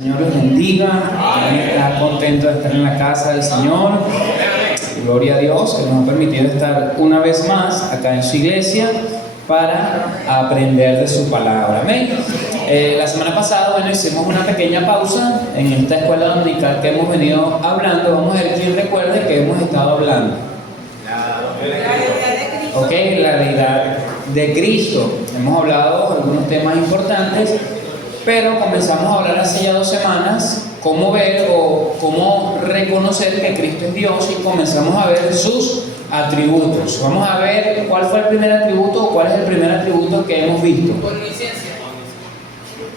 Señor los bendiga, está contento de estar en la casa del Señor. Gloria a Dios que nos ha permitido estar una vez más acá en su iglesia para aprender de su palabra. Amén. La semana pasada, hicimos una pequeña pausa en esta escuela dominical que hemos venido hablando. Vamos a ver quién recuerda que hemos estado hablando. Ok, la deidad de Cristo. Hemos hablado de algunos temas importantes, pero comenzamos a hablar hace ya 2 semanas cómo ver o cómo reconocer que Cristo es Dios, y comenzamos a ver sus atributos. Vamos a ver cuál fue el primer atributo o cuál es el primer atributo que hemos visto. Omnisciencia.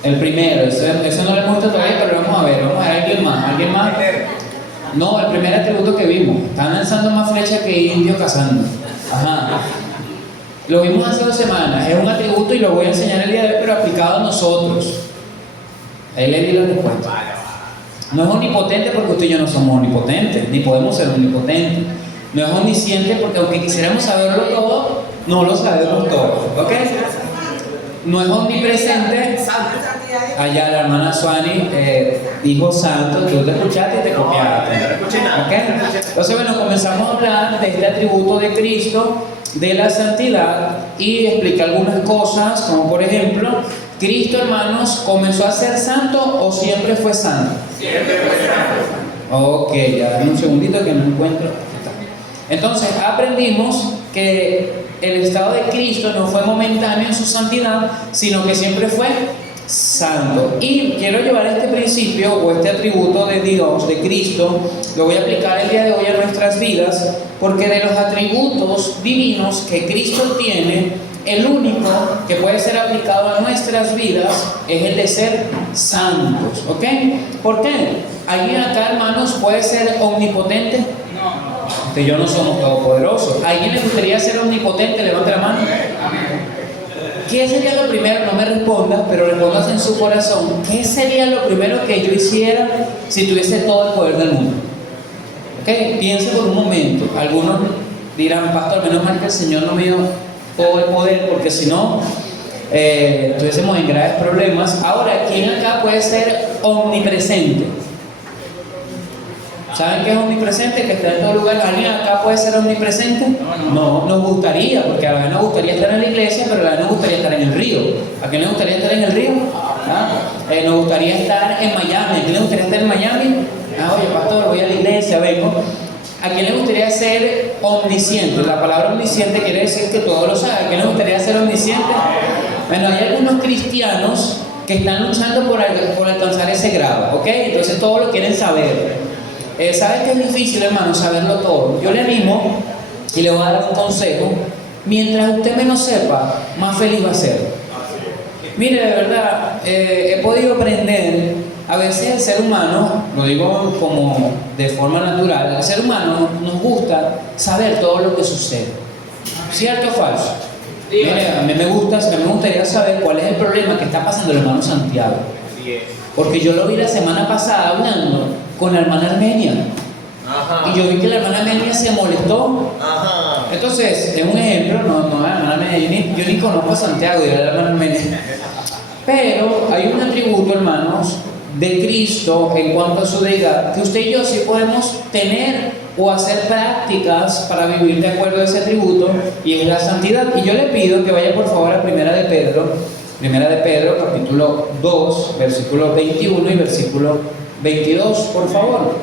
El primero, eso no lo hemos visto todavía, pero vamos a ver alguien más. ¿Alguien más? No, el primer atributo que vimos. Están lanzando más flechas que indios cazando. Ajá. Lo vimos hace 2 semanas. Es un atributo y lo voy a enseñar el día de hoy, pero aplicado a nosotros. Ahí le di la respuesta. No es omnipotente porque usted y yo no somos omnipotentes, ni podemos ser omnipotentes. No es omnisciente porque aunque quisiéramos saberlo todo, no lo sabemos todo. ¿Ok? No es omnipresente. Allá la hermana Suani dijo santo, tú te escuchaste y te copiaste. ¿Ok? Entonces, bueno, comenzamos a hablar de este atributo de Cristo, de la santidad, y explica algunas cosas, como por ejemplo, Cristo, hermanos, ¿comenzó a ser santo o siempre fue santo? Siempre fue santo. Ok, ya dame un segundito que no encuentro. Entonces, aprendimos que el estado de Cristo no fue momentáneo en su santidad, sino que siempre fue santo. Y quiero llevar este principio o este atributo de Dios, de Cristo, lo voy a aplicar el día de hoy a nuestras vidas, porque de los atributos divinos que Cristo tiene, el único que puede ser aplicado a nuestras vidas es el de ser santos. ¿Ok? ¿Por qué? ¿Alguien acá, hermanos, puede ser omnipotente? No. Usted y yo no somos todopoderosos. ¿A alguien le gustaría ser omnipotente? Levante la mano. ¿Qué sería lo primero? No me responda, pero respondas en su corazón. ¿Qué sería lo primero que yo hiciera si tuviese todo el poder del mundo? ¿Ok? Piense por un momento. Algunos dirán, pastor, menos mal que el Señor no me dio todo el poder, porque si no, estuviésemos en graves problemas. Ahora, ¿quién acá puede ser omnipresente? ¿Saben qué es omnipresente? Que está en todo lugar. ¿Alguien acá puede ser omnipresente? No, nos gustaría, porque a la vez nos gustaría estar en la iglesia, pero a la vez nos gustaría estar en el río. ¿A quién le gustaría estar en el río? Nos gustaría estar en Miami. ¿A quién le gustaría estar en Miami? Oye, pastor, voy a la iglesia, vengo. ¿A quién le gustaría ser omnisciente? La palabra omnisciente quiere decir que todo lo sabe. ¿A quién le gustaría ser omnisciente? Bueno, hay algunos cristianos que están luchando por alcanzar ese grado, ¿ok? Entonces todo lo quieren saber. ¿Sabes que es difícil, hermano, saberlo todo? Yo le animo y le voy a dar un consejo. Mientras usted menos sepa, más feliz va a ser. Mire, de verdad, he podido aprender. A veces el ser humano, lo digo como de forma natural, el ser humano nos gusta saber todo lo que sucede. ¿Cierto o falso? Mire, a mí me gustaría saber cuál es el problema que está pasando el hermano Santiago. Porque yo lo vi la semana pasada hablando con la hermana Armenia. Ajá. Y yo vi que la hermana Armenia se molestó. Ajá. Entonces, es un ejemplo, no la hermana Armenia, yo ni conozco a Santiago, dirá la hermana Armenia. Pero hay un atributo, hermanos, de Cristo en cuanto a su deidad, que usted y yo sí podemos tener o hacer prácticas para vivir de acuerdo a ese atributo, y es la santidad. Y yo le pido que vaya por favor a Primera de Pedro, capítulo 2, versículo 21 y versículo 22, por favor.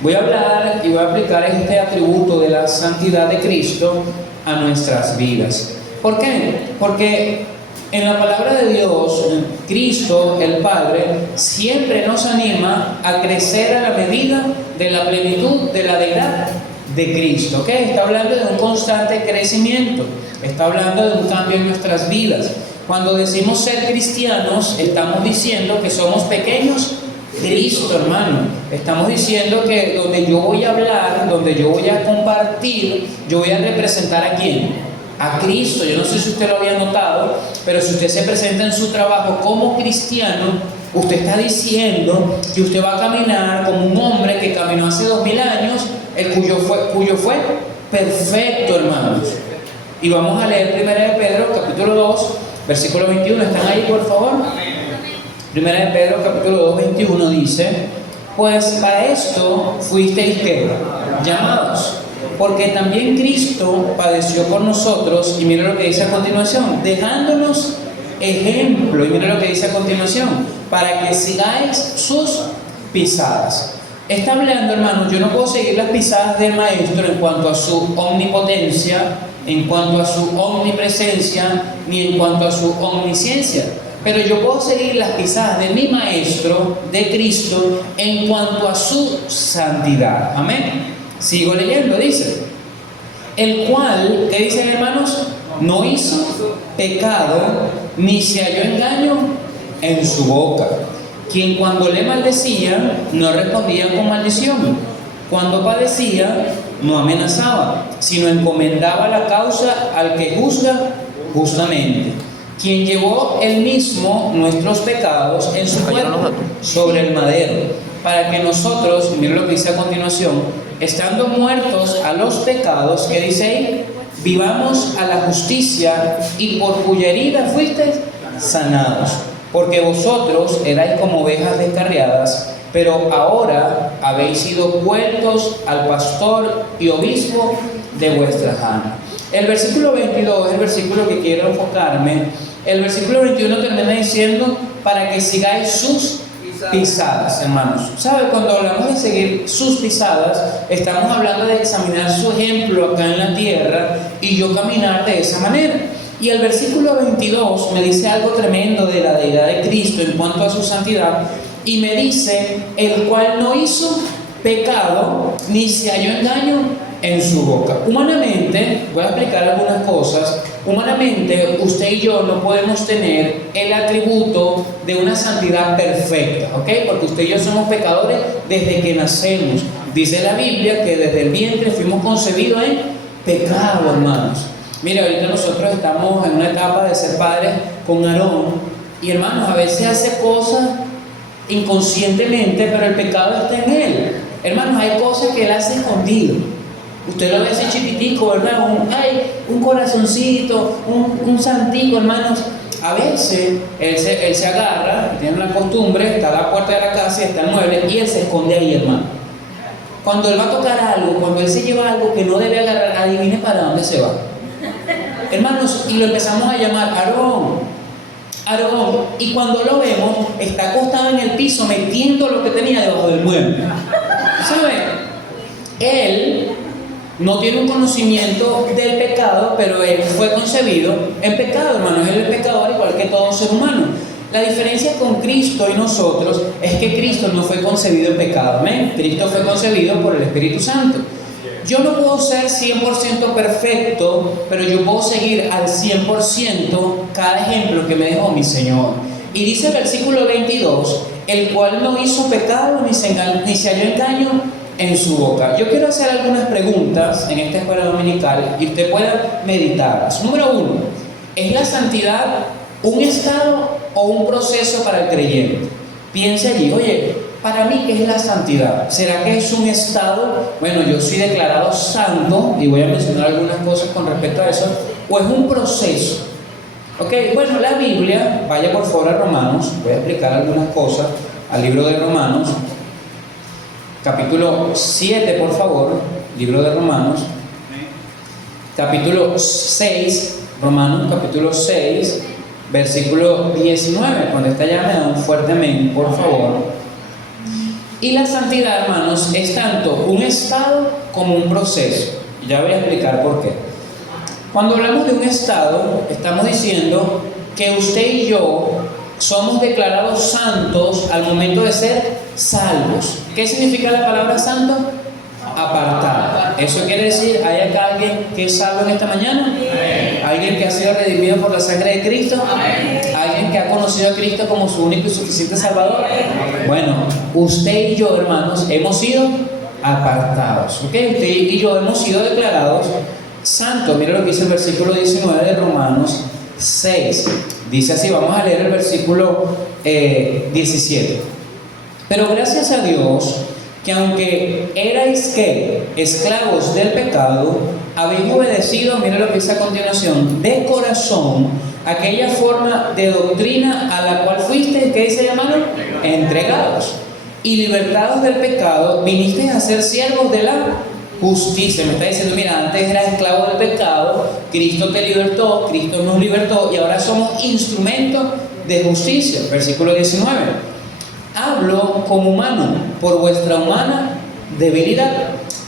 Voy a hablar y voy a aplicar este atributo de la santidad de Cristo a nuestras vidas. ¿Por qué? Porque en la palabra de Dios, Cristo, el Padre, siempre nos anima a crecer a la medida de la plenitud de la deidad de Cristo. ¿Ok? Está hablando de un constante crecimiento, está hablando de un cambio en nuestras vidas. Cuando decimos ser cristianos, estamos diciendo que somos pequeños Cristo, hermano. Estamos diciendo que donde yo voy a hablar, donde yo voy a compartir, yo voy a representar ¿a quién? A Cristo. Yo no sé si usted lo había notado, pero si usted se presenta en su trabajo como cristiano, usted está diciendo que usted va a caminar como un hombre que caminó hace 2000 años, cuyo fue perfecto, hermanos. Y vamos a leer 1 de Pedro, capítulo 2, versículo 21. ¿Están ahí, por favor? Primera de Pedro capítulo 2, 21 dice: pues para esto fuisteis ¿qué? Llamados, porque también Cristo padeció por nosotros, y mira lo que dice a continuación, dejándonos ejemplo, y mira lo que dice a continuación, para que sigáis sus pisadas. Está hablando, hermanos, yo no puedo seguir las pisadas del Maestro en cuanto a su omnipotencia, en cuanto a su omnipresencia, ni en cuanto a su omnisciencia. Pero yo puedo seguir las pisadas de mi Maestro, de Cristo, en cuanto a su santidad. Amén. Sigo leyendo, dice: el cual, ¿qué dicen, hermanos? No hizo pecado, ni se halló engaño en su boca. Quien cuando le maldecía, no respondía con maldición. Cuando padecía, no amenazaba, sino encomendaba la causa al que juzga justamente. Quien llevó él mismo nuestros pecados en su cuerpo sobre el madero, para que nosotros, miren lo que dice a continuación, estando muertos a los pecados, ¿qué dice ahí? Vivamos a la justicia, y por cuya herida fuisteis sanados. Porque vosotros erais como ovejas descarriadas, pero ahora habéis sido vueltos al pastor y obispo de vuestras almas. El versículo 22 es el versículo que quiero enfocarme. El versículo 21 termina diciendo: para que sigáis sus pisadas, hermanos. ¿Sabe? Cuando hablamos de seguir sus pisadas, estamos hablando de examinar su ejemplo acá en la tierra y yo caminar de esa manera. Y el versículo 22 me dice algo tremendo de la deidad de Cristo en cuanto a su santidad, y me dice: el cual no hizo pecado, ni se halló engaño en su boca. Humanamente, voy a explicar algunas cosas. Humanamente, usted y yo no podemos tener el atributo de una santidad perfecta, ¿ok? Porque usted y yo somos pecadores desde que nacemos. Dice la Biblia que desde el vientre fuimos concebidos en pecado, hermanos. Mira, ahorita nosotros estamos en una etapa de ser padres con Aarón, y hermanos, a veces hace cosas inconscientemente, pero el pecado está en él. Hermanos, hay cosas que él hace escondido. Usted lo ve ese chiquitico, ¿verdad? Un corazoncito, un santico, hermanos. A veces él se agarra, tiene una costumbre, está a la puerta de la casa y está el mueble, y él se esconde ahí, hermano. Cuando él va a tocar algo, cuando él se lleva algo que no debe agarrar, adivine para dónde se va. Hermanos, y lo empezamos a llamar Aarón, Aarón, y cuando lo vemos, está acostado en el piso metiendo lo que tenía debajo del mueble. ¿Sabe? Él no tiene un conocimiento del pecado, pero él fue concebido en pecado, hermanos. Él es pecador igual que todo ser humano. La diferencia con Cristo y nosotros es que Cristo no fue concebido en pecado, amén. Cristo fue concebido por el Espíritu Santo. Yo no puedo ser 100% perfecto, pero yo puedo seguir al 100% cada ejemplo que me dejó mi Señor. Y dice el versículo 22, el cual no hizo pecado ni se halló engaño en su boca. Yo quiero hacer algunas preguntas en esta escuela dominical y usted pueda meditarlas. Número 1, ¿es la santidad un estado o un proceso para el creyente? Piense allí, oye, para mí, ¿qué es la santidad? ¿Será que es un estado? Bueno, yo soy declarado santo y voy a mencionar algunas cosas con respecto a eso. ¿O es un proceso? Ok, bueno, la Biblia, vaya por favor a Romanos, voy a explicar algunas cosas al libro de Romanos, capítulo 7, por favor, libro de Romanos, capítulo 6, Romanos capítulo 6, versículo 19, cuando está ya me da un fuerte amén, por favor. Y la santidad, hermanos, es tanto un estado como un proceso. Ya voy a explicar por qué. Cuando hablamos de un estado, estamos diciendo que usted y yo somos declarados santos al momento de ser salvos. ¿Qué significa la palabra santo? Apartado. Eso quiere decir, ¿hay acá alguien que es salvo en esta mañana? ¿Alguien que ha sido redimido por la sangre de Cristo? ¿Alguien que ha conocido a Cristo como su único y suficiente Salvador? Bueno, usted y yo, hermanos, hemos sido apartados, ¿ok? Usted y yo hemos sido declarados santos. Mira lo que dice el versículo 19 de Romanos 6. Dice así, vamos a leer el versículo 17. Pero gracias a Dios, que aunque erais ¿qué? Esclavos del pecado, habéis obedecido, mira lo que dice a continuación, de corazón aquella forma de doctrina a la cual fuiste, ¿qué dice, hermano? Entregados. Y libertados del pecado, viniste a ser siervos de la justicia. Me está diciendo, mira, antes eras esclavo del pecado, Cristo te libertó, Cristo nos libertó y ahora somos instrumentos de justicia. Versículo 19. Hablo como humano por vuestra humana debilidad,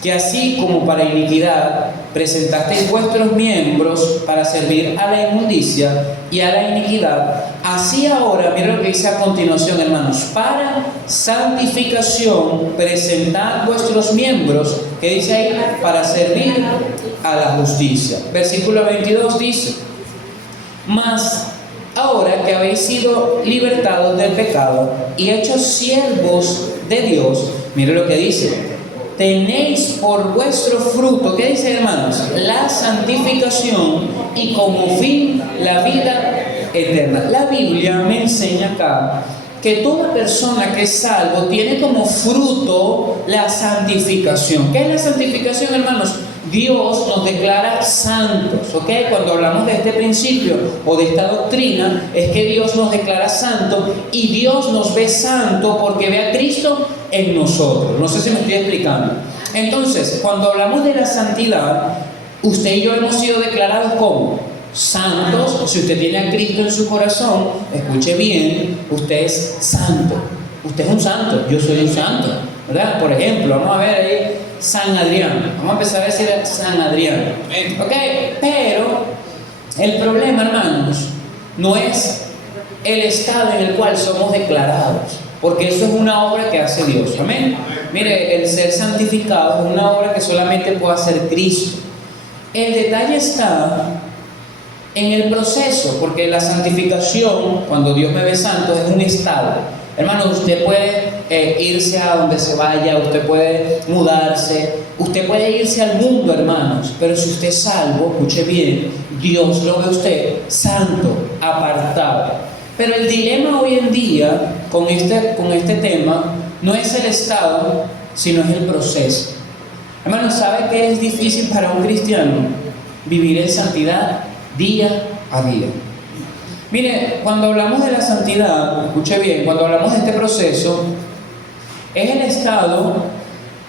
que así como para iniquidad presentasteis vuestros miembros para servir a la inmundicia y a la iniquidad, así ahora, mira lo que dice a continuación, hermanos, para santificación presentad vuestros miembros, que dice ahí, para servir a la justicia. Versículo 22 dice, mas ahora que habéis sido libertados del pecado y hechos siervos de Dios, mire lo que dice, tenéis por vuestro fruto, ¿qué dice, hermanos? La santificación y como fin la vida eterna. La Biblia me enseña acá que toda persona que es salvo tiene como fruto la santificación. ¿Qué es la santificación, hermanos? Dios nos declara santos, ¿ok? Cuando hablamos de este principio o de esta doctrina, es que Dios nos declara santos y Dios nos ve santo porque ve a Cristo en nosotros. No sé si me estoy explicando. Entonces, cuando hablamos de la santidad, usted y yo hemos sido declarados como santos. Si usted tiene a Cristo en su corazón, escuche bien, usted es santo. Usted es un santo, yo soy un santo, ¿verdad? Por ejemplo, vamos a ver ahí San Adrián. Vamos a empezar a decir San Adrián. ¿Ok? Pero el problema, hermanos, no es el estado en el cual somos declarados, porque eso es una obra que hace Dios. Amén. Mire, el ser santificado es una obra que solamente puede hacer Cristo. El detalle está en el proceso, porque la santificación, cuando Dios me ve santo, es un estado. Hermano, usted puede irse a donde se vaya, usted puede mudarse, usted puede irse al mundo, hermanos, pero si usted es salvo, escuche bien, Dios lo ve a usted santo, apartado. Pero el dilema hoy en día con este tema no es el estado, sino es el proceso. Hermano, ¿sabe qué es difícil para un cristiano? Vivir en santidad día a día. Mire, cuando hablamos de la santidad, escuche bien, cuando hablamos de este proceso, es el estado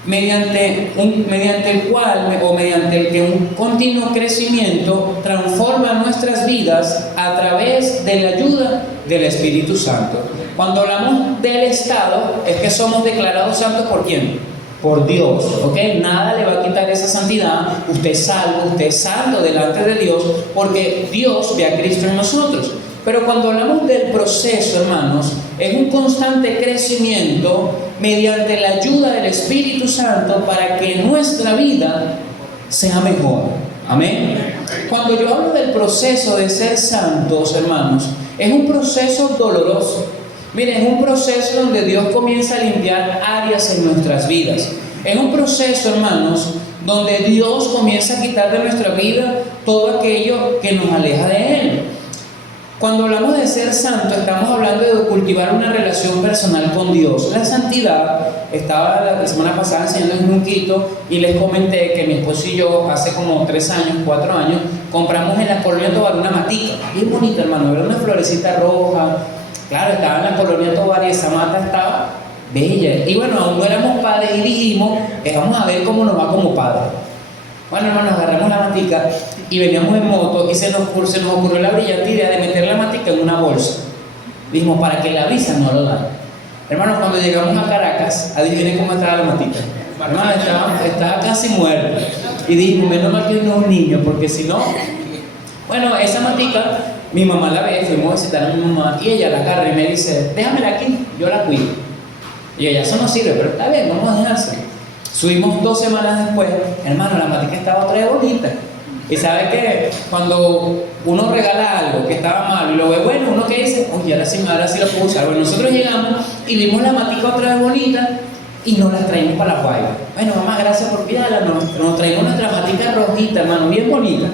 mediante el que un continuo crecimiento transforma nuestras vidas a través de la ayuda del Espíritu Santo. Cuando hablamos del estado, es que somos declarados santos ¿por quién? Por Dios, ¿ok? Nada le va a quitar esa santidad. Usted es salvo, usted es santo delante de Dios, porque Dios ve a Cristo en nosotros. Pero cuando hablamos del proceso, hermanos, es un constante crecimiento mediante la ayuda del Espíritu Santo para que nuestra vida sea mejor. Amén. Cuando yo hablo del proceso de ser santos, hermanos, es un proceso doloroso. Miren, es un proceso donde Dios comienza a limpiar áreas en nuestras vidas. Es un proceso, hermanos, donde Dios comienza a quitar de nuestra vida todo aquello que nos aleja de Él. Cuando hablamos de ser santo, estamos hablando de cultivar una relación personal con Dios. La santidad, estaba la semana pasada enseñando en Junquito y les comenté que mi esposo y yo hace como 3 años, 4 años, compramos en la Colonia Tovar una matica, bien bonita, hermano, era una florecita roja. Claro, estaba en la Colonia Tovar y esa mata estaba bella. Y bueno, aún no éramos padres y dijimos, vamos a ver cómo nos va como padres. Bueno, hermanos, agarramos la matica y veníamos en moto y se nos ocurrió la brillante idea de meter la matica en una bolsa. Dijimos, para que la brisa no lo dañe. Hermanos, cuando llegamos a Caracas, adivinen cómo estaba la matica. Hermano, estaba casi muerta. Y dijimos, menos mal que no es un niño, porque si no... Bueno, esa matica, mi mamá la ve, fuimos a visitar a mi mamá y ella la agarra y me dice, déjamela aquí, yo la cuido. Y ella, eso no sirve, pero está bien, vamos a dejarse. Subimos 2 semanas después, hermano, la matica estaba otra vez bonita. Y sabe que cuando uno regala algo que estaba mal y lo ve bueno, uno que dice, oye, ahora sí lo puedo usar. Bueno, nosotros llegamos y vimos la matica otra vez bonita y nos la traímos para la Guayba. Bueno, mamá, gracias por cuidarla. Nos traímos nuestra matica rojita, hermano, bien bonita.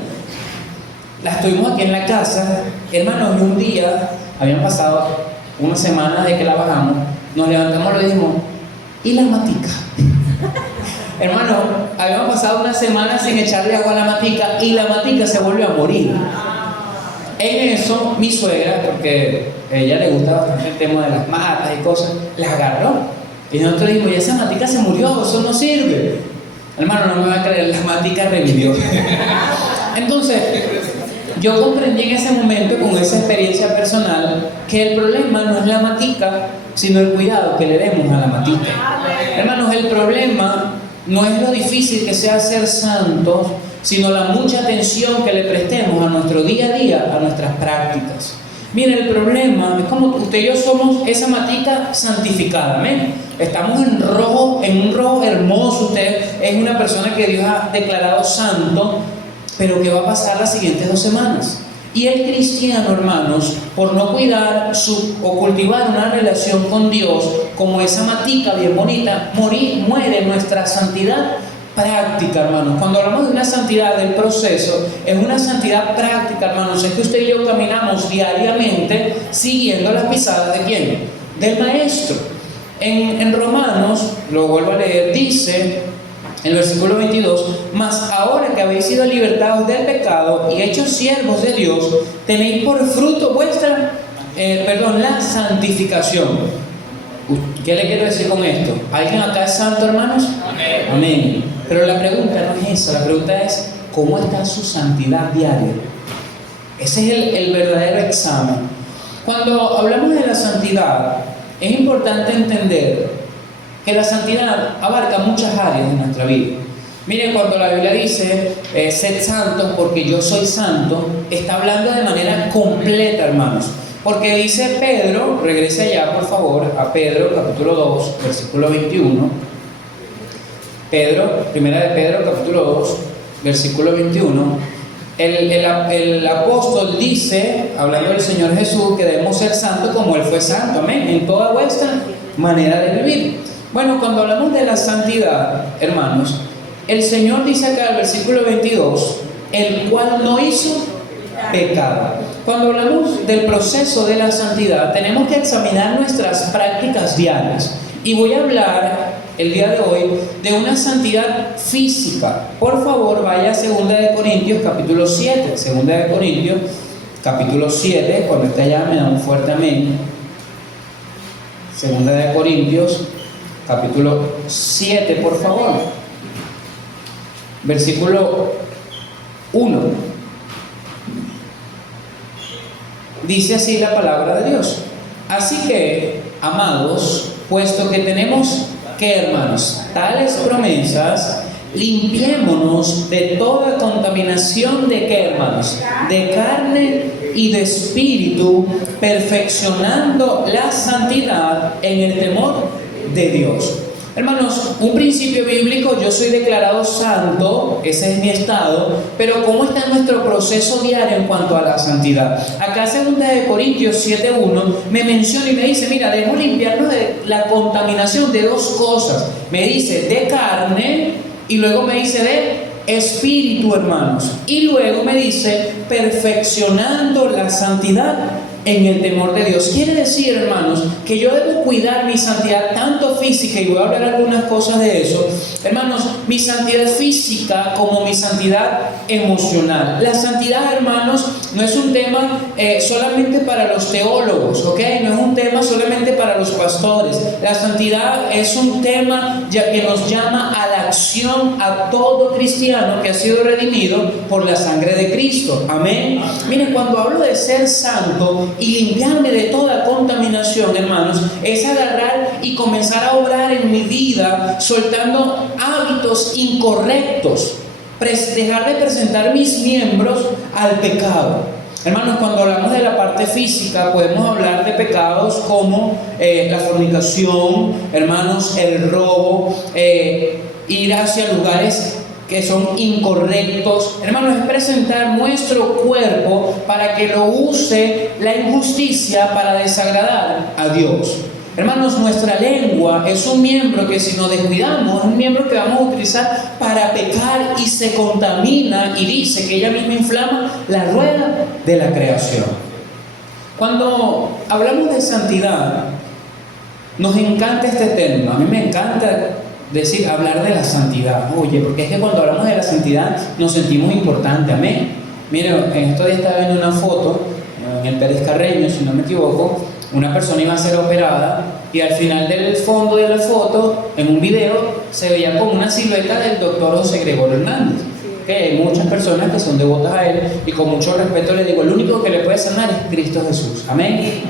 Las tuvimos aquí en la casa, hermano, y un día, habían pasado 1 semana de que la bajamos, nos levantamos y le dijimos, ¿y la matica? Hermano, habíamos pasado 1 semana sin echarle agua a la matica y la matica se volvió a morir. En eso, mi suegra, porque a ella le gusta bastante el tema de las matas y cosas, la agarró. Y nosotros dijimos, ya esa matica se murió, eso no sirve. Hermano, no me va a creer, la matica revivió. Entonces, yo comprendí en ese momento, con esa experiencia personal, que el problema no es la matica, sino el cuidado que le demos a la matica. Hermanos, el problema no es lo difícil que sea ser santos, sino la mucha atención que le prestemos a nuestro día a día, a nuestras prácticas. Mire, el problema es como usted y yo somos esa matica santificada, amén. Estamos en rojo, en un rojo hermoso. Usted es una persona que Dios ha declarado santo, pero ¿qué va a pasar las siguientes 2 semanas? Y el cristiano, hermanos, por no cuidar o cultivar una relación con Dios, como esa matica bien bonita, muere nuestra santidad práctica, hermanos. Cuando hablamos de una santidad del proceso, es una santidad práctica, hermanos. Es que usted y yo caminamos diariamente siguiendo las pisadas ¿de quién? Del Maestro. En Romanos, lo vuelvo a leer, dice en el versículo 22, mas ahora que habéis sido libertados del pecado y hechos siervos de Dios, tenéis por fruto la santificación. ¿Qué le quiero decir con esto? ¿Alguien acá es santo, hermanos? Amén. Amén. Pero la pregunta no es esa, la pregunta es, ¿cómo está su santidad diaria? Ese es el verdadero examen. Cuando hablamos de la santidad, es importante entender que la santidad abarca muchas áreas de nuestra vida. Miren, cuando la Biblia dice, sed santos porque yo soy santo, está hablando de manera completa, hermanos. Porque dice Pedro, regrese allá por favor, a Pedro, capítulo 2, versículo 21. Primera de Pedro, capítulo 2, versículo 21. El apóstol dice, hablando del Señor Jesús, que debemos ser santos como Él fue santo, amén, en toda vuestra manera de vivir. Bueno, cuando hablamos de la santidad, hermanos, el Señor dice acá en el versículo 22, el cual no hizo pecado. Cuando hablamos del proceso de la santidad, tenemos que examinar nuestras prácticas diarias. Y voy a hablar el día de hoy de una santidad física. Por favor, vaya a 2 de Corintios capítulo 7. 2 de Corintios capítulo 7, cuando esté allá me da un fuerte amén. 2 de Corintios capítulo 7, por favor. Versículo 1. Dice así la palabra de Dios. Así que, amados, puesto que tenemos, ¿qué, hermanos? Tales promesas, limpiémonos de toda contaminación de, ¿qué, hermanos? De carne y de espíritu, perfeccionando la santidad en el temor de Dios. Hermanos, un principio bíblico, yo soy declarado santo, ese es mi estado, pero ¿cómo está nuestro proceso diario en cuanto a la santidad? Acá 2 de Corintios 7:1 me menciona y me dice, mira, debemos limpiarnos de la contaminación de 2 cosas. Me dice de carne y luego me dice de espíritu, hermanos. Y luego me dice perfeccionando la santidad en el temor de Dios. Quiere decir, hermanos, que yo debo cuidar mi santidad tanto física, y voy a hablar algunas cosas de eso, hermanos, mi santidad física como mi santidad emocional. La santidad, hermanos, no es un tema solamente para los teólogos, ¿ok? No es un tema solamente para los pastores. La santidad es un tema que nos llama a la acción a todo cristiano que ha sido redimido por la sangre de Cristo. Amén. Miren, cuando hablo de ser santo y limpiarme de toda contaminación, hermanos, es agarrar y comenzar a obrar en mi vida soltando hábitos incorrectos, dejar de presentar mis miembros al pecado. Hermanos, cuando hablamos de la parte física, podemos hablar de pecados como la fornicación, hermanos, el robo, ir hacia lugares que son incorrectos. Hermanos, es presentar nuestro cuerpo para que lo use la injusticia para desagradar a Dios. Hermanos, nuestra lengua es un miembro que, si nos descuidamos, es un miembro que vamos a utilizar para pecar y se contamina, y dice que ella misma inflama la rueda de la creación. Cuando hablamos de santidad, nos encanta este tema. A mí me encanta hablar de la santidad. Oye, porque es que cuando hablamos de la santidad nos sentimos importantes. Amén. Miren, en estos días estaba viendo una foto el Pérez Carreño, si no me equivoco, una persona iba a ser operada y al final del fondo de la foto, en un video, se veía como una silueta del doctor José Gregorio Hernández. Que hay muchas personas que son devotas a él y con mucho respeto le digo, el único que le puede sanar es Cristo Jesús. Amén.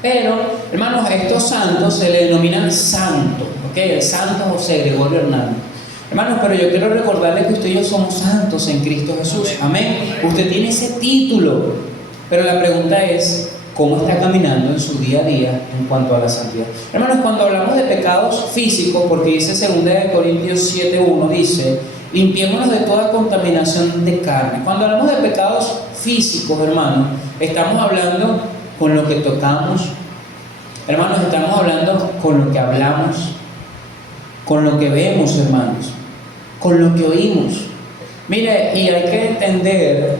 Pero, hermanos, a estos santos se le denominan santos, ¿ok? El santo José Gregorio Hernández. Hermanos, pero yo quiero recordarles que usted y yo somos santos en Cristo Jesús. Amén. Usted tiene ese título, pero la pregunta es, ¿cómo está caminando en su día a día en cuanto a la santidad? Hermanos, cuando hablamos de pecados físicos, porque dice 2 Corintios 7:1, dice, limpiémonos de toda contaminación de carne. Cuando hablamos de pecados físicos, hermanos, estamos hablando con lo que tocamos, hermanos, estamos hablando con lo que hablamos, con lo que vemos, hermanos, con lo que oímos. Mire, y hay que entender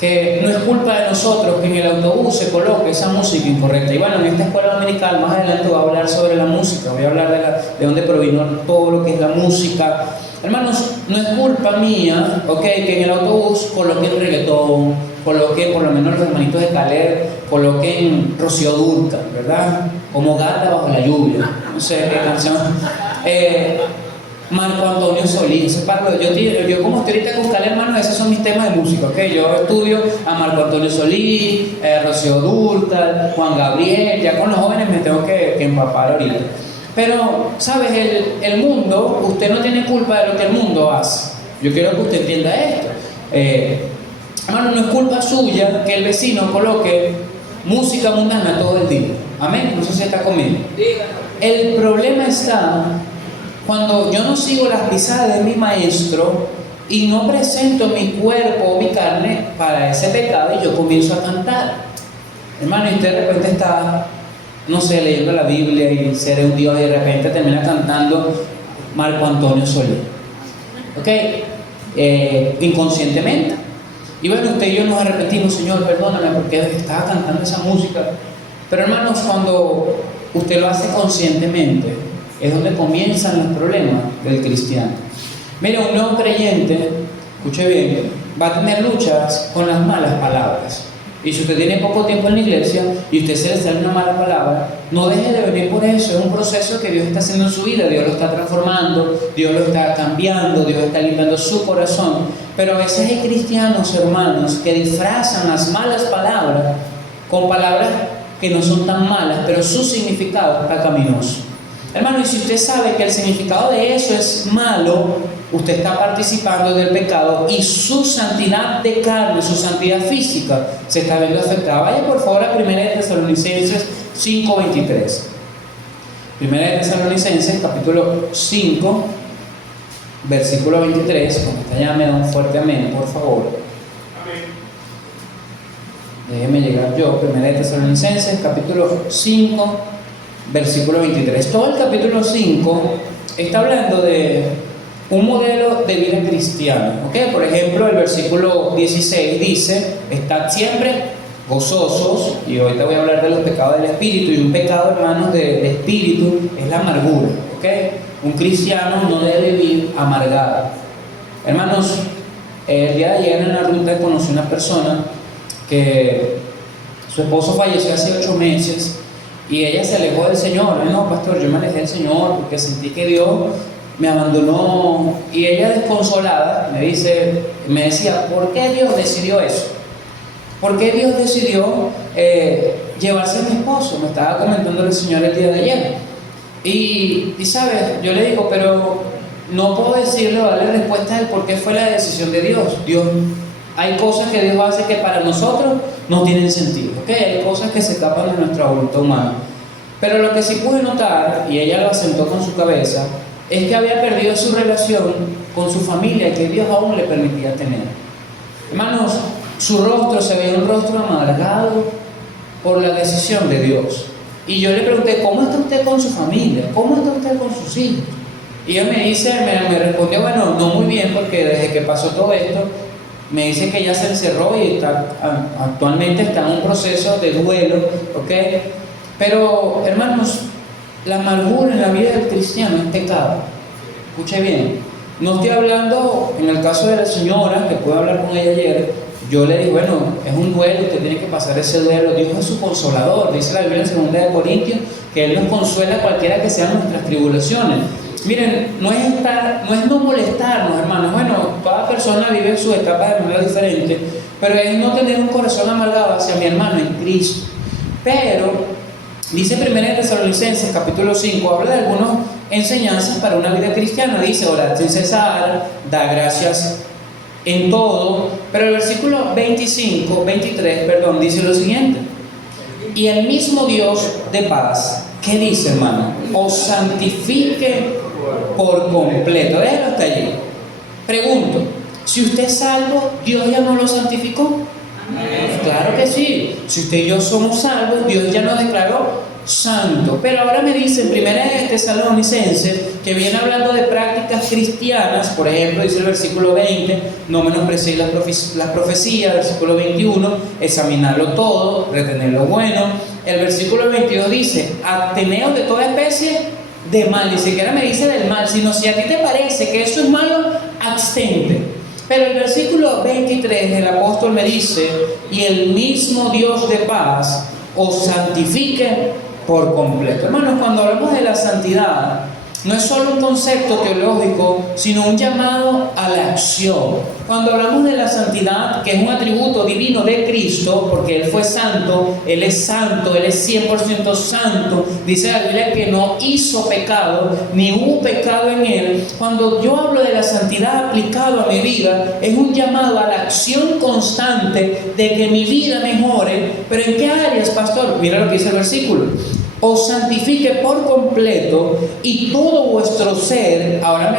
que no es culpa de nosotros que en el autobús se coloque esa música incorrecta. Y bueno, en esta escuela dominical más adelante voy a hablar sobre la música, voy a hablar de dónde provino todo lo que es la música. Hermanos, no es culpa mía, que en el autobús coloquen reggaetón, coloquen, por lo menos los hermanitos de Caleb, coloquen Rocío Dúrcal, ¿verdad? Como Gata bajo la lluvia, no sé qué canción. Marco Antonio Solís, yo como estoy ahorita con Caleb, hermano, esos son mis temas de música, yo estudio a Marco Antonio Solís, Rocío Dúrcal, Juan Gabriel, ya con los jóvenes me tengo que empapar ahorita. Pero, ¿sabes? El mundo, usted no tiene culpa de lo que el mundo hace. Yo quiero que usted entienda esto. Hermano, no es culpa suya que el vecino coloque música mundana todo el día. Amén, no sé si está conmigo. El problema está cuando yo no sigo las pisadas de mi maestro y no presento mi cuerpo o mi carne para ese pecado y yo comienzo a cantar. Hermano, y usted de repente está, no sé, leyendo la Biblia y ser un Dios y de repente termina cantando Marco Antonio Solís. Inconscientemente. Y bueno, usted y yo nos arrepentimos, Señor, perdóname porque estaba cantando esa música. Pero hermanos, cuando usted lo hace conscientemente, es donde comienzan los problemas del cristiano. Mira, un nuevo creyente, escuche bien, va a tener luchas con las malas palabras. Y si usted tiene poco tiempo en la iglesia y usted se le sale una mala palabra, no deje de venir por eso. Es un proceso que Dios está haciendo en su vida. Dios lo está transformando, Dios lo está cambiando, Dios está limpiando su corazón. Pero a veces hay cristianos, hermanos, que disfrazan las malas palabras con palabras que no son tan malas, pero su significado está pecaminoso. Hermano, y si usted sabe que el significado de eso es malo, usted está participando del pecado y su santidad de carne, su santidad física se está viendo afectada. Vaya por favor a 1 Tesalonicenses 5:23. 1 Tesalonicenses capítulo 5, versículo 23. Cuando está ya me da un fuerte amén, por favor. Déjeme llegar yo. 1 Tesalonicenses capítulo 5, versículo 23. Todo el capítulo 5 está hablando de un modelo de vida cristiana. Por ejemplo, el versículo 16 dice: estad siempre gozosos. Y ahorita voy a hablar de los pecados del espíritu. Y un pecado, hermanos, de espíritu es la amargura. Un cristiano no debe vivir amargado. Hermanos, el día de ayer en la ruta conocí una persona que su esposo falleció hace 8 meses. Y ella se alejó del Señor. No, pastor, yo me alejé del Señor porque sentí que Dios me abandonó. Y ella desconsolada me decía, ¿por qué Dios decidió eso? ¿Por qué Dios decidió llevarse a mi esposo? Me estaba comentando el Señor el día de ayer. Y sabes, yo le digo, pero no puedo decirle o darle respuesta del por qué fue la decisión de Dios. Hay cosas que Dios hace que para nosotros no tienen sentido. Hay cosas que se escapan de nuestra voluntad humana. Pero lo que sí pude notar, y ella lo asentó con su cabeza, es que había perdido su relación con su familia que Dios aún le permitía tener. Hermanos, su rostro se veía un rostro amargado por la decisión de Dios. Y yo le pregunté, ¿cómo está usted con su familia? ¿Cómo está usted con sus hijos? Y ella me respondió, bueno, no muy bien, porque desde que pasó todo esto, me dice que ya se encerró y actualmente está en un proceso de duelo, Pero, hermanos, la amargura en la vida del cristiano es pecado. Escuche bien, no estoy hablando, en el caso de la señora, que pude hablar con ella ayer, yo le dije, bueno, es un duelo, usted tiene que pasar ese duelo. Dios es su consolador, dice la Biblia en 2 Corintios, que Él nos consuela cualquiera que sean nuestras tribulaciones. Miren, no es no molestarnos, hermanos. Bueno, toda persona vive su etapa de manera diferente, pero es no tener un corazón amargado hacia mi hermano en Cristo. Pero, dice 1 Tesalonicenses capítulo 5, habla de algunas enseñanzas para una vida cristiana. Dice, orad sin cesar, da gracias en todo. Pero el versículo 23, dice lo siguiente: y el mismo Dios de paz, ¿qué dice, hermano? Os santifique por completo. Déjalo hasta allí. Pregunto, si usted es salvo, ¿Dios ya no lo santificó? Amén. Claro que sí. Si usted y yo somos salvos, Dios ya nos declaró santo. Pero ahora me dice en 1 Tesalonicenses, que viene hablando de prácticas cristianas. Por ejemplo, dice el versículo 20, no menosprecéis las profecías. Versículo 21, examinarlo todo, retener lo bueno. El versículo 22 dice, absteneos de toda especie de mal. Ni siquiera me dice del mal, sino si a ti te parece que eso es malo, abstente. Pero el versículo 23, el apóstol me dice, y el mismo Dios de paz os santifique por completo. Hermanos, cuando hablamos de la santidad, no es solo un concepto teológico, sino un llamado a la acción. Cuando hablamos de la santidad, que es un atributo divino de Cristo, porque Él fue santo, Él es 100% santo, dice la Biblia que no hizo pecado, ni hubo pecado en Él. Cuando yo hablo de la santidad aplicado a mi vida, es un llamado a la acción constante de que mi vida mejore. ¿Pero en qué áreas, pastor? Mira lo que dice el versículo: os santifique por completo, y todo vuestro ser, ahora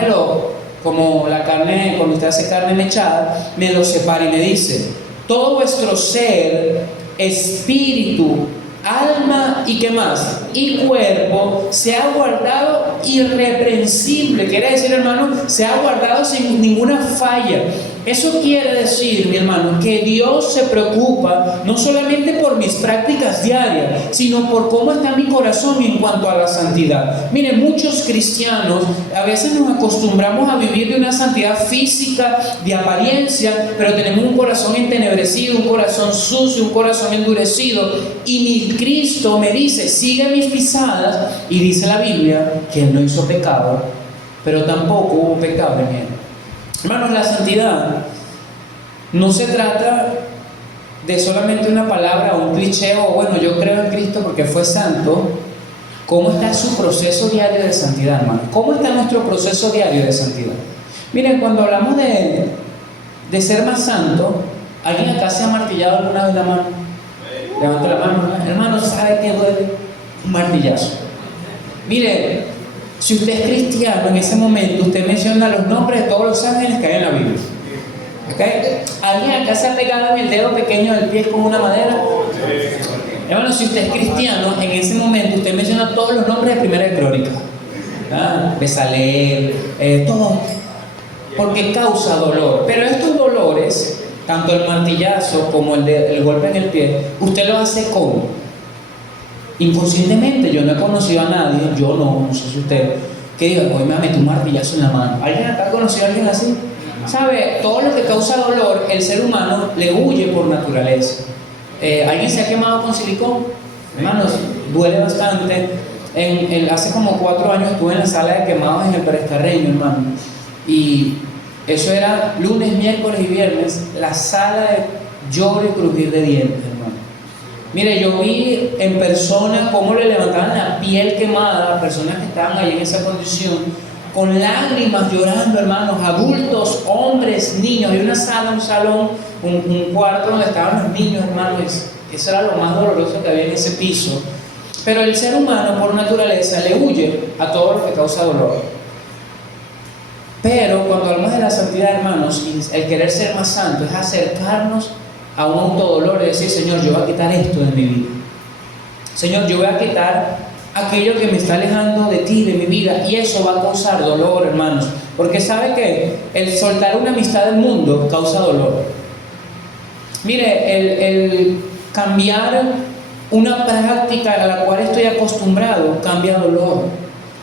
como la carne, cuando usted hace carne mechada, me lo separa y me dice, todo vuestro ser, espíritu, alma y qué más, y cuerpo, se ha guardado irreprensible. Quiere decir, hermano, se ha guardado sin ninguna falla. Eso quiere decir, mi hermano, que Dios se preocupa no solamente por mis prácticas diarias, sino por cómo está mi corazón en cuanto a la santidad. Miren, muchos cristianos a veces nos acostumbramos a vivir de una santidad física, de apariencia, pero tenemos un corazón entenebrecido, un corazón sucio, un corazón endurecido. Y mi Cristo me dice, sigue mis pisadas, y dice la Biblia que Él no hizo pecado, pero tampoco hubo pecado en Él. Hermanos, la santidad no se trata de solamente una palabra o un cliché, o bueno, yo creo en Cristo porque fue santo. ¿Cómo está su proceso diario de santidad, hermano? ¿Cómo está nuestro proceso diario de santidad? Miren, cuando hablamos de ser más santo, ¿alguien acá se ha martillado alguna vez la mano? Levanta la mano, hermano, ¿sabe qué duele? Un martillazo. Mire, si usted es cristiano, en ese momento usted menciona los nombres de todos los ángeles que hay en la Biblia. ¿Okay? ¿Alguien acá se ha pegado en el dedo pequeño del pie con una madera? Hermano, si usted es cristiano, en ese momento usted menciona todos los nombres de Primera de Crónicas. Besaleel, todo. Porque causa dolor. Pero estos dolores, tanto el martillazo como el golpe en el pie, usted lo hace como inconscientemente. Yo no he conocido a nadie, yo no sé si usted, que diga, hoy me metí un martillazo en la mano. ¿Alguien acá ha conocido a alguien así? ¿Sabe? Todo lo que causa dolor, el ser humano le huye por naturaleza. ¿Alguien se ha quemado con silicón? Hermanos, duele bastante. Hace como 4 años estuve en la sala de quemados en el Pérez Carreño, hermano. Y eso era lunes, miércoles y viernes, la sala de lloro y crujir de dientes, hermano. Mire, yo vi en persona cómo le levantaban la piel quemada a personas que estaban ahí en esa condición, con lágrimas llorando, hermanos, adultos, hombres, niños. Había una sala, un salón, un cuarto donde estaban los niños, hermanos. Eso era lo más doloroso que había en ese piso. Pero el ser humano, por naturaleza, le huye a todo lo que causa dolor. Pero cuando hablamos de la santidad, hermanos, el querer ser más santo es acercarnos a un autodolor, es decir, Señor, yo voy a quitar esto de mi vida. Señor, yo voy a quitar aquello que me está alejando de ti, de mi vida, y eso va a causar dolor, hermanos, porque sabe que el soltar una amistad del mundo causa dolor. Mire, el cambiar una práctica a la cual estoy acostumbrado cambia dolor.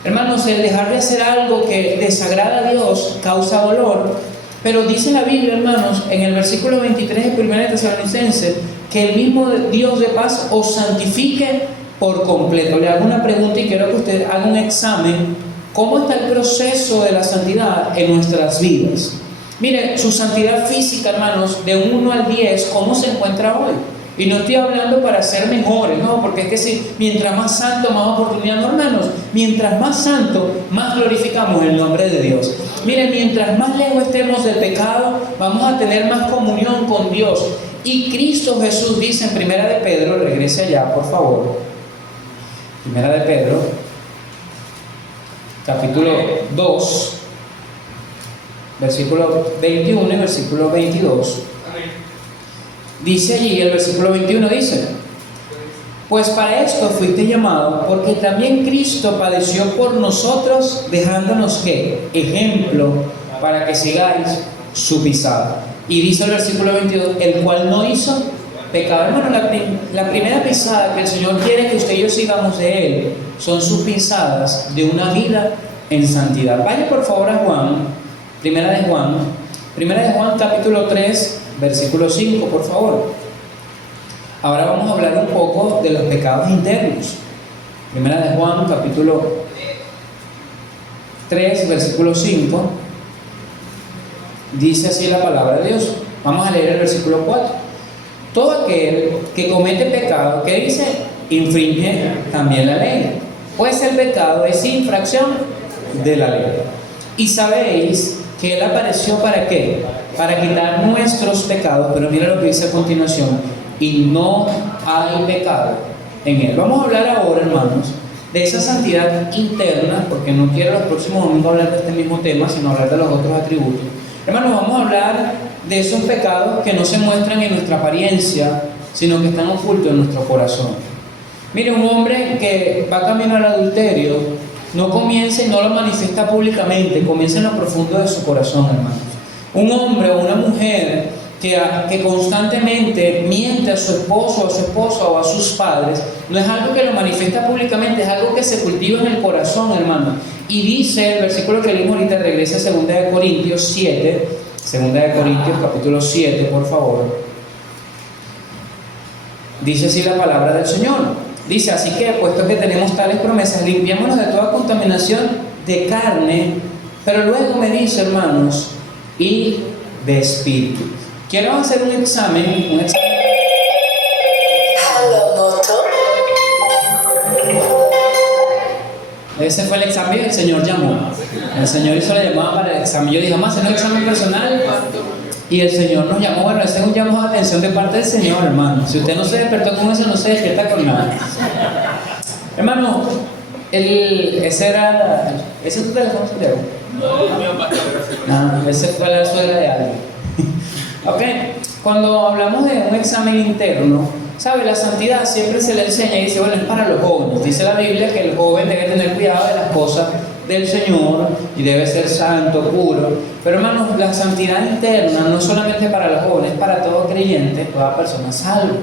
Hermanos, el dejar de hacer algo que desagrada a Dios causa dolor. Pero dice la Biblia, hermanos, en el versículo 23 de 1 Tesalonicenses, que el mismo Dios de paz os santifique por completo. Le hago una pregunta y quiero que usted haga un examen. ¿Cómo está el proceso de la santidad en nuestras vidas? Mire, su santidad física, hermanos, de 1 al 10, ¿cómo se encuentra hoy? Y no estoy hablando para ser mejores, no, porque es que si mientras más santo, más oportunidad, no, hermanos. Mientras más santo, más glorificamos el nombre de Dios. Mire, mientras más lejos estemos del pecado, vamos a tener más comunión con Dios. Y Cristo Jesús dice en Primera de Pedro, regrese allá, por favor. Primera de Pedro, capítulo 2, versículo 21 y versículo 22. Dice allí, el versículo 21 dice: pues para esto fuiste llamado, porque también Cristo padeció por nosotros, dejándonos ¿qué? Ejemplo para que sigáis su pisada. Y dice el versículo 22, el cual no hizo pecado. Hermano, la primera pisada que el Señor quiere que usted y yo sigamos de Él son sus pisadas de una vida en santidad. Vaya por favor a Juan, Primera de Juan capítulo 3, versículo 5, por favor. Ahora vamos a hablar un poco de los pecados internos. Primera de Juan capítulo 3, versículo 5. Dice así la palabra de Dios. Vamos a leer el versículo 4. Todo aquel que comete pecado, ¿qué dice? Infringe también la ley, pues el pecado es infracción de la ley. Y sabéis que Él apareció ¿para qué? Para quitar nuestros pecados. Pero mira lo que dice a continuación: y no hay pecado en Él. Vamos a hablar ahora, hermanos, de esa santidad interna, porque no quiero los próximos domingos hablar de este mismo tema, sino hablar de los otros atributos. Hermanos, vamos a hablar de esos pecados que no se muestran en nuestra apariencia, sino que están ocultos en nuestro corazón. Mire, un hombre que va camino al adulterio no comienza y no lo manifiesta públicamente, comienza en lo profundo de su corazón, hermanos. Un hombre o una mujer que constantemente miente a su esposo, a su esposa o a sus padres, no es algo que lo manifiesta públicamente, es algo que se cultiva en el corazón, hermano. Y dice el versículo que leímos ahorita, regresa a 2 de Corintios 7, 2 de Corintios capítulo 7, por favor. Dice así la palabra del Señor. Dice: así que, puesto que tenemos tales promesas, limpiémonos de toda contaminación de carne, pero luego me dice, hermanos, y de espíritu. Quiero hacer un examen. Ese fue el examen y el Señor llamó. El Señor hizo la llamada para el examen. Yo dije, vamos a hacer un examen personal. Y el Señor nos llamó. Bueno, ese es un llamado de atención de parte del Señor, hermano. Si usted no se despertó con eso, no se despierta con nada. Hermano, ese es tu teléfono, Santiago. No, ese fue la suegra de alguien. Ok, cuando hablamos de un examen interno, ¿sabe? La santidad siempre se le enseña y dice, bueno, es para los jóvenes. Dice la Biblia que el joven debe tener cuidado de las cosas del Señor y debe ser santo, puro. Pero hermanos, la santidad interna no solamente para los jóvenes, es para todo creyente, toda persona salva.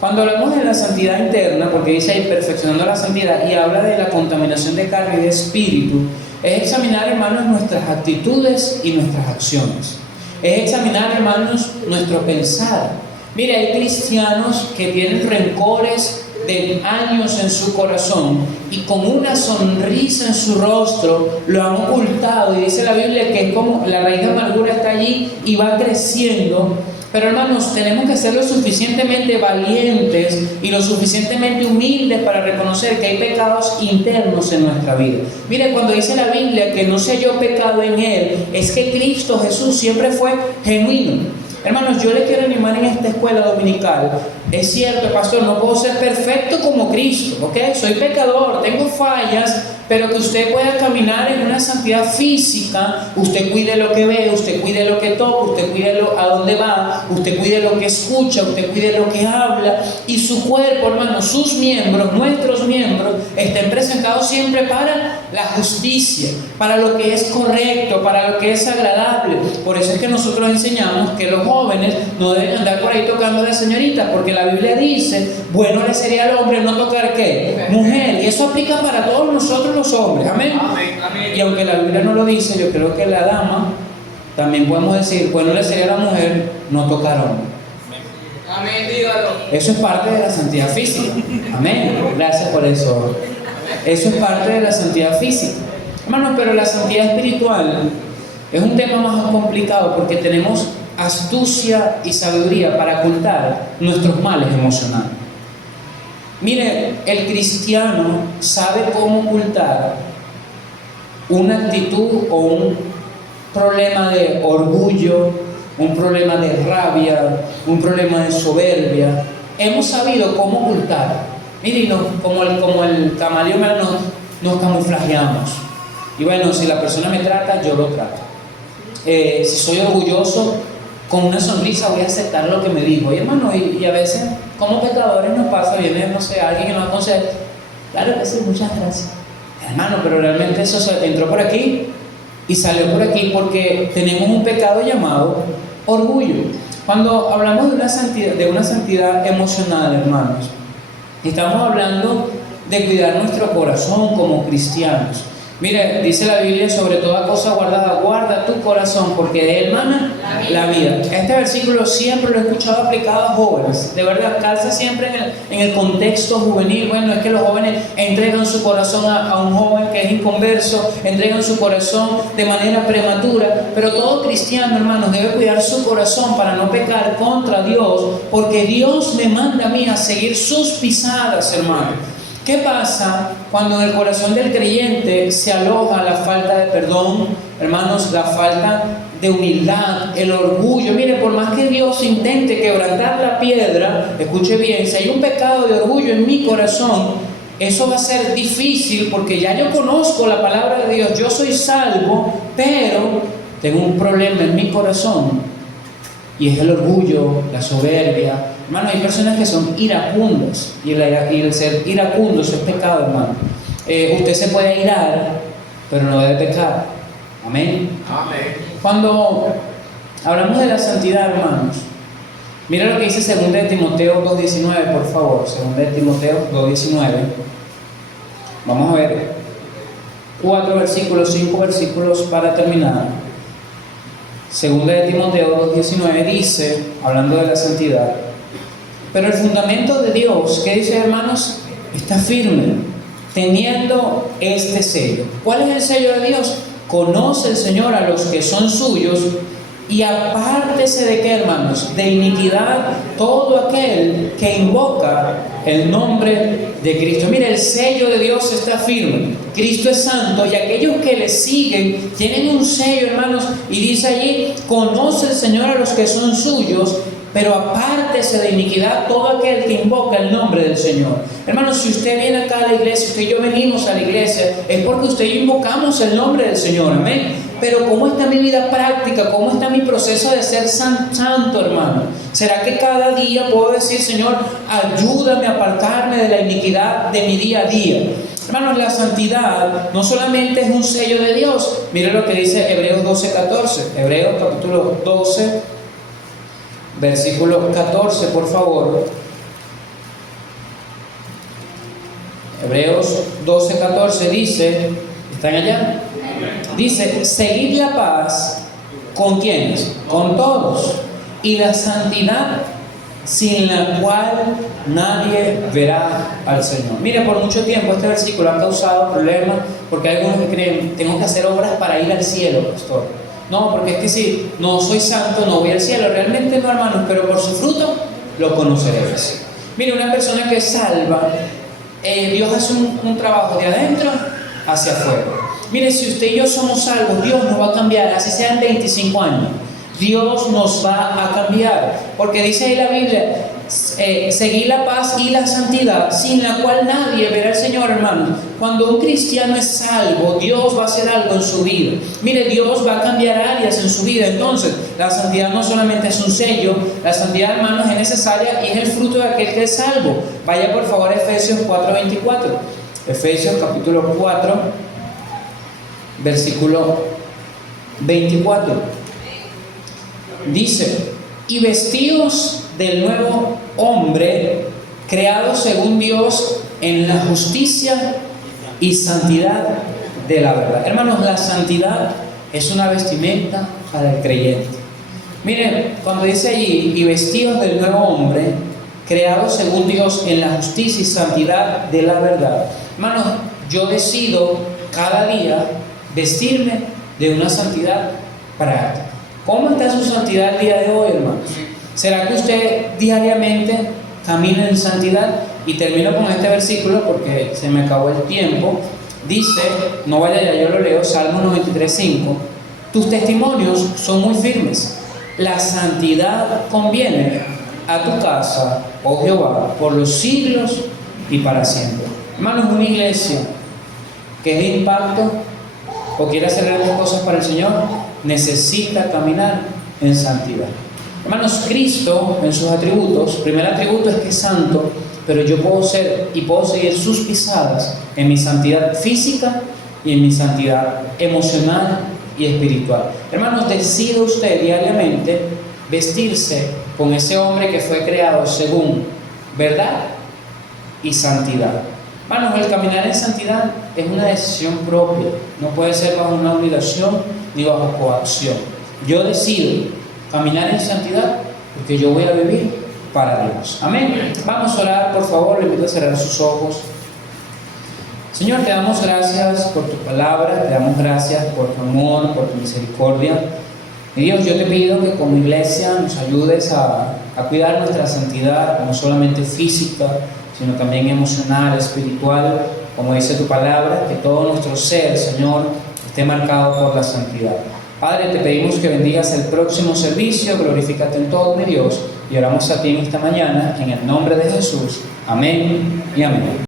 Cuando hablamos de la santidad interna, porque dice ahí perfeccionando la santidad y habla de la contaminación de carne y de espíritu, es examinar, hermanos, nuestras actitudes y nuestras acciones. Es examinar, hermanos, nuestro pensar. Mire, hay cristianos que tienen rencores de años en su corazón y con una sonrisa en su rostro lo han ocultado, y dice la Biblia que es como la raíz de amargura está allí y va creciendo. Pero hermanos, tenemos que ser lo suficientemente valientes y lo suficientemente humildes para reconocer que hay pecados internos en nuestra vida. Mire, cuando dice la Biblia que no se halló pecado en Él, es que Cristo Jesús siempre fue genuino. Hermanos, yo les quiero animar en esta escuela dominical. Es cierto, pastor, no puedo ser perfecto como Cristo, ¿ok? Soy pecador, tengo fallas, pero que usted pueda caminar en una santidad física. Usted cuide lo que ve, usted cuide lo que toca, usted cuide a dónde va, usted cuide lo que escucha, usted cuide lo que habla, y su cuerpo, hermanos, sus miembros, nuestros miembros, estén presentados siempre para la justicia, para lo que es correcto, para lo que es agradable. Por eso es que nosotros enseñamos que los jóvenes no deben andar por ahí tocando de señorita, porque la Biblia dice, bueno le sería al hombre no tocar ¿qué? Mujer. Y eso aplica para todos nosotros los hombres. Amén. Amén. Amén. Y aunque la Biblia no lo dice, yo creo que la dama También podemos decir, bueno, le sería a la mujer no tocar hombre. Amén, dígalo. Eso es parte de la santidad física. Amén. Gracias por eso. Eso es parte de la santidad física. Hermanos, pero la santidad espiritual es un tema más complicado porque tenemos astucia y sabiduría para ocultar nuestros males emocionales. Mire, el cristiano sabe cómo ocultar una actitud o un problema de orgullo, un problema de rabia, un problema de soberbia. Hemos sabido cómo ocultar. Mire, como el camaleón, nos camuflajeamos. Y bueno, si la persona me trata, yo lo trato. Si soy orgulloso, con una sonrisa voy a aceptar lo que me dijo. Y hermano, y a veces, como pecadores nos pasa, viene, no sé, alguien que nos aconseja, claro que sí, muchas gracias. Hermano, pero realmente eso entró por aquí y salió por aquí porque tenemos un pecado llamado orgullo. Cuando hablamos de una santidad emocional, hermanos, estamos hablando de cuidar nuestro corazón como cristianos. Mire, dice la Biblia, sobre toda cosa guardada, guarda tu corazón, porque de él mana la vida. Este versículo siempre lo he escuchado aplicado a jóvenes. De verdad, calza siempre en el contexto juvenil. Bueno, es que los jóvenes entregan su corazón a un joven que es inconverso, entregan su corazón de manera prematura. Pero todo cristiano, hermanos, debe cuidar su corazón para no pecar contra Dios, porque Dios me manda a mí a seguir sus pisadas, hermanos. ¿Qué pasa cuando en el corazón del creyente se aloja la falta de perdón, hermanos, la falta de humildad, el orgullo? Mire, por más que Dios intente quebrantar la piedra, escuche bien, si hay un pecado de orgullo en mi corazón, eso va a ser difícil porque ya yo conozco la palabra de Dios, yo soy salvo, pero tengo un problema en mi corazón y es el orgullo, la soberbia. Hermano, hay personas que son iracundas y el ser iracundo es pecado, hermano. Usted se puede irar, pero no debe pecar. Amén. Amén. Cuando hablamos de la santidad, hermanos, mira lo que dice 2 de Timoteo 2:19, por favor. 2 de Timoteo 2:19. Vamos a ver 4 versículos, 5 versículos para terminar. 2 de Timoteo 2:19 dice, hablando de la santidad: pero el fundamento de Dios, ¿qué dice, hermanos? Está firme, teniendo este sello. ¿Cuál es el sello de Dios? Conoce el Señor a los que son suyos, y apártese de qué, hermanos, de iniquidad todo aquel que invoca el nombre de Cristo. Mire, el sello de Dios está firme. Cristo es santo y aquellos que le siguen tienen un sello, hermanos, y dice allí: conoce el Señor a los que son suyos, pero apártese de iniquidad todo aquel que invoca el nombre del Señor. Hermanos, si usted viene acá a la iglesia, usted y yo venimos a la iglesia, es porque usted y yo invocamos el nombre del Señor, amén. Pero ¿cómo está mi vida práctica? ¿Cómo está mi proceso de ser santo, hermano? ¿Será que cada día puedo decir: Señor, ayúdame a apartarme de la iniquidad de mi día a día? Hermanos, la santidad no solamente es un sello de Dios. Mire lo que dice Hebreos 12:14. Hebreos capítulo 12, versículo 14, por favor. Hebreos 12:14 dice, ¿están allá? Dice: seguid la paz, ¿con quiénes? Con todos, y la santidad, sin la cual nadie verá al Señor. Mire, por mucho tiempo este versículo ha causado problemas, porque hay algunos que creen: tengo que hacer obras para ir al cielo, pastor. No, porque es que si no soy santo no voy al cielo. Realmente no, hermanos, pero por su fruto lo conoceréis. Mire, una persona que es salva, Dios hace un trabajo de adentro hacia afuera. Mire, si usted y yo somos salvos, Dios nos va a cambiar, así sean 25 años. Dios nos va a cambiar, porque dice ahí la Biblia: seguir la paz y la santidad, sin la cual nadie verá al Señor, hermanos. Cuando un cristiano es salvo, Dios va a hacer algo en su vida. Mire, Dios va a cambiar áreas en su vida. Entonces, la santidad no solamente es un sello, la santidad, hermanos, es necesaria y es el fruto de aquel que es salvo. Vaya por favor a Efesios 4:24. Efesios capítulo 4, versículo 24. Dice: y vestidos del nuevo hombre, creado según Dios en la justicia y santidad de la verdad. Hermanos, la santidad es una vestimenta para el creyente. Miren, cuando dice allí, y vestidos del nuevo hombre, creados según Dios en la justicia y santidad de la verdad. Hermanos, yo decido cada día vestirme de una santidad práctica. ¿Cómo está su santidad el día de hoy, hermanos? ¿Será que usted diariamente camina en santidad? Y termino con este versículo porque se me acabó el tiempo. Dice, no vaya ya, yo lo leo, Salmo 93:5. Tus testimonios son muy firmes. La santidad conviene a tu casa, oh Jehová, por los siglos y para siempre. Hermanos, una iglesia que es de impacto o quiere hacer grandes cosas para el Señor, necesita caminar en santidad. Hermanos, Cristo en sus atributos, primer atributo es que es santo, pero yo puedo ser y puedo seguir sus pisadas en mi santidad física y en mi santidad emocional y espiritual. Hermanos, decida usted diariamente vestirse con ese hombre que fue creado según verdad y santidad. Hermanos, el caminar en santidad es una decisión propia, no puede ser bajo una obligación ni bajo coacción. Yo decido caminar en santidad porque yo voy a vivir para Dios. Amén. Vamos a orar, por favor, le invito a cerrar sus ojos. Señor, te damos gracias por tu palabra, te damos gracias por tu amor, por tu misericordia. Y Dios, yo te pido que como iglesia nos ayudes a cuidar nuestra santidad, no solamente física, sino también emocional, espiritual, como dice tu palabra, que todo nuestro ser, Señor, esté marcado por la santidad. Padre, te pedimos que bendigas el próximo servicio, glorifícate en todo, mi Dios, y oramos a ti en esta mañana, en el nombre de Jesús. Amén y amén.